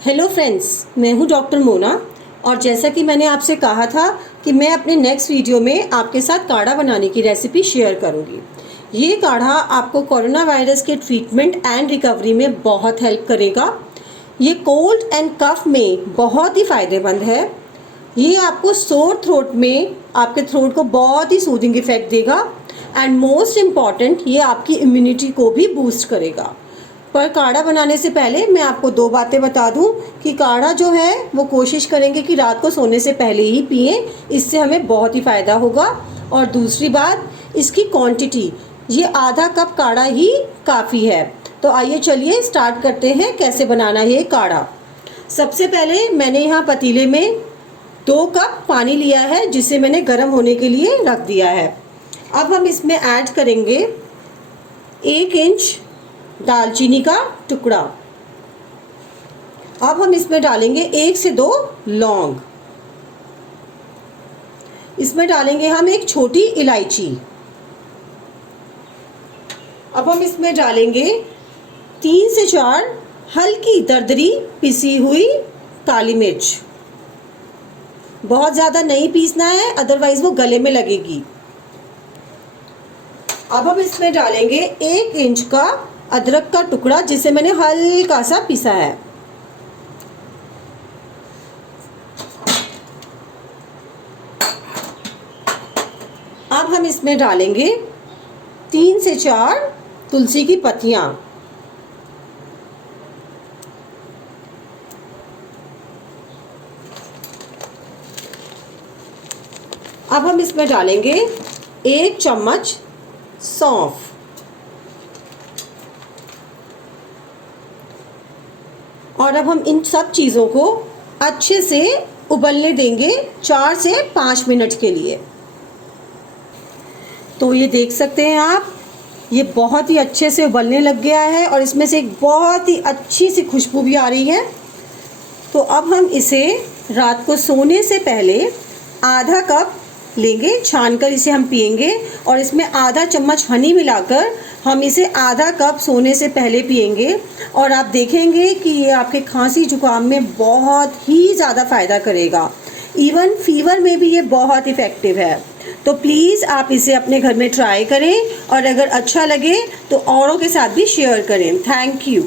Hello friends, मैं हूं doctor Mona. और जैसा कि मैंने आपसे कहा था कि मैं अपने नेक्स्ट वीडियो में आपके साथ काढ़ा बनाने की रेसिपी शेयर करूंगी। ये काढ़ा आपको कोरोना वायरस के ट्रीटमेंट एंड रिकवरी में बहुत हेल्प करेगा। ये कोल्ड एंड कफ में बहुत ही फ़ायदेमंद है। ये आपको सोर थ्रोट में आपके थ्रोट को बहुत ही सूदिंग इफेक्ट देगा एंड मोस्ट इम्पॉर्टेंट, ये आपकी इम्यूनिटी को भी बूस्ट करेगा। पर काढ़ा बनाने से पहले मैं आपको दो बातें बता दूं कि काढ़ा जो है वो कोशिश करेंगे कि रात को सोने से पहले ही पिएं, इससे हमें बहुत ही फ़ायदा होगा। और दूसरी बात, इसकी क्वांटिटी, ये आधा कप काढ़ा ही काफ़ी है। तो आइए चलिए स्टार्ट करते हैं कैसे बनाना है ये काढ़ा। सबसे पहले मैंने यहाँ पतीले में 2 कप पानी लिया है, जिसे मैंने गर्म होने के लिए रख दिया है। अब हम इसमें ऐड करेंगे 1 इंच दालचीनी का टुकड़ा। अब हम इसमें डालेंगे 1 से 2 लौंग। इसमें डालेंगे हम एक छोटी इलायची। अब हम इसमें डालेंगे 3 से 4 हल्की दरदरी पिसी हुई काली मिर्च। बहुत ज़्यादा नहीं पीसना है, अदरवाइज वो गले में लगेगी। अब हम इसमें डालेंगे 1 इंच का अदरक का टुकड़ा, जिसे मैंने हल्का सा पीसा है। अब हम इसमें डालेंगे 3 से 4 तुलसी की पत्तियां। अब हम इसमें डालेंगे 1 चम्मच सौंफ। और अब हम इन सब चीज़ों को अच्छे से उबलने देंगे 4 से 5 मिनट के लिए। तो ये देख सकते हैं आप, ये बहुत ही अच्छे से उबलने लग गया है और इसमें से एक बहुत ही अच्छी सी खुशबू भी आ रही है। तो अब हम इसे रात को सोने से पहले आधा कप लेंगे, छानकर इसे हम पिएंगे। और इसमें आधा चम्मच हनी मिलाकर हम इसे आधा कप सोने से पहले पिएंगे। और आप देखेंगे कि ये आपके खांसी जुकाम में बहुत ही ज़्यादा फ़ायदा करेगा। इवन फीवर में भी ये बहुत इफ़ेक्टिव है। तो प्लीज़ आप इसे अपने घर में ट्राई करें और अगर अच्छा लगे तो औरों के साथ भी शेयर करें। Thank you.